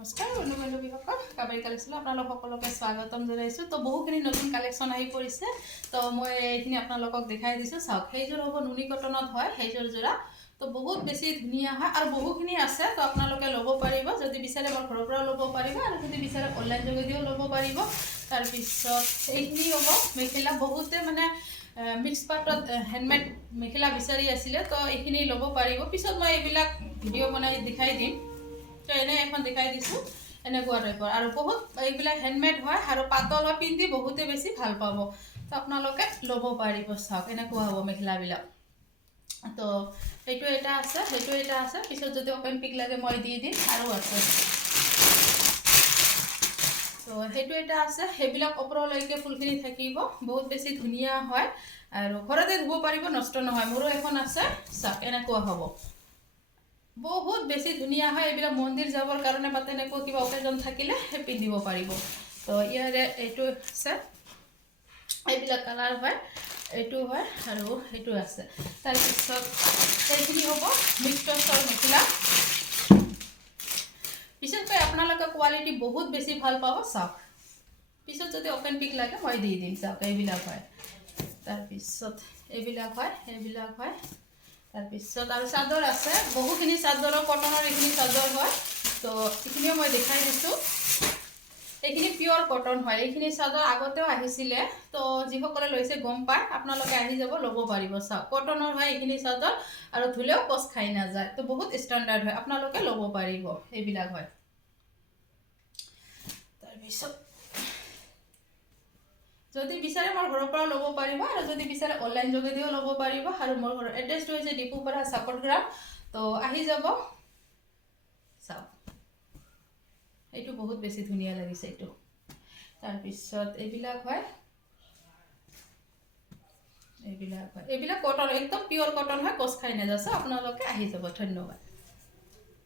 নমস্কাৰ বন্ধু বান্ধৱীসকল, কাবেৰী কালেকশ্যন আপোনালোক সকলোকে স্বাগতম জনাইছোঁ। তো বহুখিনি নতুন কালেকশ্যন আহি পৰিছে, তো মই এইখিনি আপোনালোকক দেখাই দিছোঁ। চাওক, সেইযোৰ হ'ব নুনি কটনত হয়, সেইযোৰ যোৰা তো বহুত বেছি ধুনীয়া হয় আৰু বহুখিনি আছে। তো আপোনালোকে ল'ব পাৰিব, যদি বিচাৰে মোৰ ঘৰৰ পৰাও ল'ব পাৰিব আৰু যদি বিচাৰে অনলাইন যোগেদিও ল'ব পাৰিব। তাৰপিছত এইখিনি হ'ব মেখেলা, বহুতে মানে মিক্স পাটত হেণ্ডমেড মেখেলা বিচাৰি আছিলে, তো এইখিনি ল'ব পাৰিব। পিছত মই এইবিলাক ভিডিঅ' বনাই দেখাই দিম। তো এনে এখন দেখাই দিছোঁ, এনেকুৱা টাইপৰ আৰু বহুত এইবিলাক হেণ্ডমেড হয় আৰু পাতল হয়, পিন্ধি বহুতে বেছি ভাল পাব। তো আপোনালোকে ল'ব পাৰিব। চাওক, এনেকুৱা হ'ব মেখেলাবিলাক। তো সেইটো এটা আছে, সেইটো এটা আছে। পিছত যদি অপেন পিক লাগে মই দি দিম, আৰু আছে। তো সেইটো এটা আছে, সেইবিলাক ওপৰলৈকে ফুলখিনি থাকিব, বহুত বেছি ধুনীয়া হয় আৰু ঘৰতে ধুব পাৰিব, নষ্ট নহয়। মোৰো এখন আছে, চাওক এনেকুৱা হ'ব, বহুত বেছি ধুনীয়া হয়। এইবিলাক মন্দিৰ যাবৰ কাৰণে বা তেনেকুৱা কিবা অকেজন থাকিলে পিন্ধিব পাৰিব। তো ইয়াৰে এইটো আছে, এইবিলাক কালাৰ হয়, এইটো হয় আৰু সেইটো আছে। তাৰপিছত সেইখিনি হ'ব মিক্সৰ মেখেলা। বিশেষকৈ আপোনালোকে কোৱালিটি বহুত বেছি ভাল পাব। চাওক, পিছত যদি অপেন পিক লাগে মই দি দিম। চাওক, এইবিলাক হয়। তাৰপিছত এইবিলাক হয়, এইবিলাক হয়। তাৰপিছত আৰু চাদৰ আছে, বহুখিনি চাদৰৰ কটনৰ এইখিনি চাদৰ হয়। তো এইখিনিও মই দেখাই দিছোঁ। এইখিনি পিয়ৰ কটন হয়। এইখিনি চাদৰ আগতেও আহিছিলে, তো যিসকলে লৈছে গম পায়, আপোনালোকে আহি যাব, ল'ব পাৰিব। চাওক, কটনৰ হয় এইখিনি চাদৰ আৰু ধুলেও কচ খাই নাযায়। তো বহুত ষ্টেণ্ডাৰ্ড হয়, আপোনালোকে ল'ব পাৰিব। এইবিলাক হয়। তাৰপিছত যদি বিচাৰে মোৰ ঘৰৰ পৰা ল'ব পাৰিব আৰু যদি বিচাৰে অনলাইন যোগেদিও ল'ব পাৰিব। আৰু মোৰ ঘৰৰ এড্ৰেছটো হৈছে ডিপুপাৰা চাপৰ গ্ৰাম। তো আহি যাব। চাওক, এইটো বহুত বেছি ধুনীয়া লাগিছে এইটো। তাৰপিছত এইবিলাক হয়, এইবিলাক হয়, এইবিলাক কটন, একদম পিয়ৰ কটন হয়, কচ খাই নাযায়। আপোনালোকে আহি যাব। ধন্যবাদ।